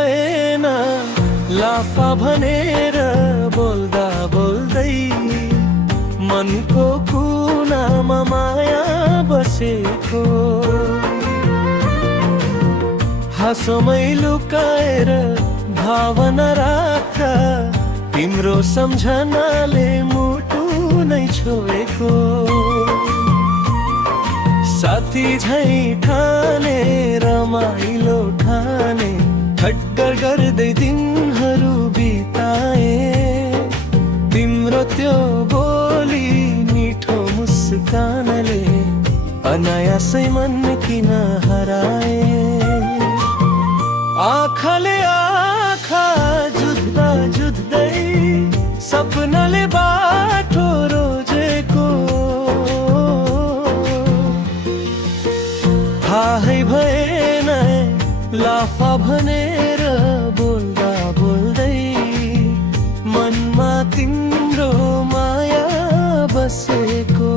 भएन लाफा भनेर बोल्दा बोल्दै मनको कुनामा माया बसेको हाँसोमै लुकाएर भावना राख्दा तिम्रो सम्झनाले मुटु नै छोएको साथी झै ठाने रमाइलो ठाने ठट्टर गर्दै दिनहरू बिताए तिम्रो त्यो बोली मिठो मुस्कानले अनायासै मन किन हराए आँखाले आँखा जुत्दा जुत्दै सपनाले बाटो रोजेको थाहै भएन लाफा भनेर बोल्दा बोल्दै मनमा तिम्रो माया बसेको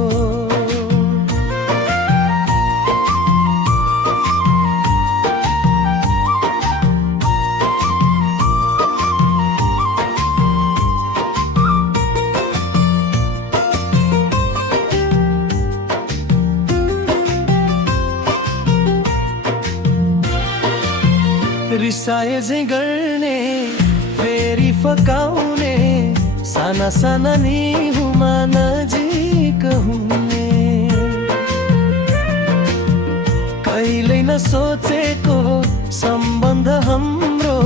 रिसाए झै गर्ने फेरि फकाउने साना साना निहुमा नजिक हुने कहिल्यै नसोचेको सम्बन्ध हाम्रो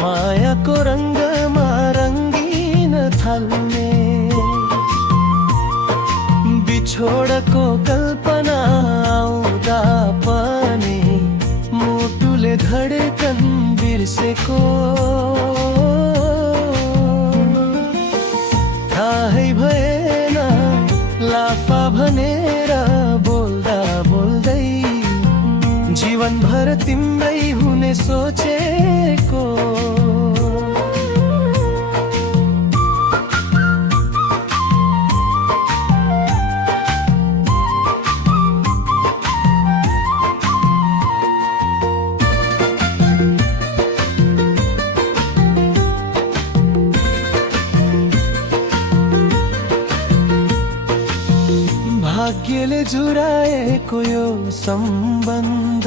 मायाको रङ्गमा रङ्गिन थाल्ने बिछोडको कल्पना आउँदा पनि मुटुले धडकन बिर्सेको थाहै भएन लाफा भनेर बोल्दा बोल्दै जीवनभर तिम्रै हुने सोचेको भाग्यले जुराएको यो सम्बन्ध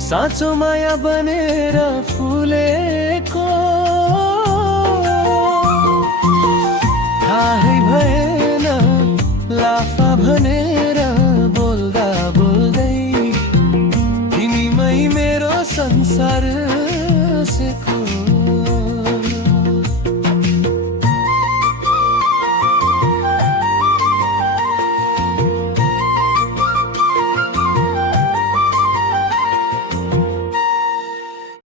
साँचो माया बनेर फुलेको थाहै भएन लाफा भने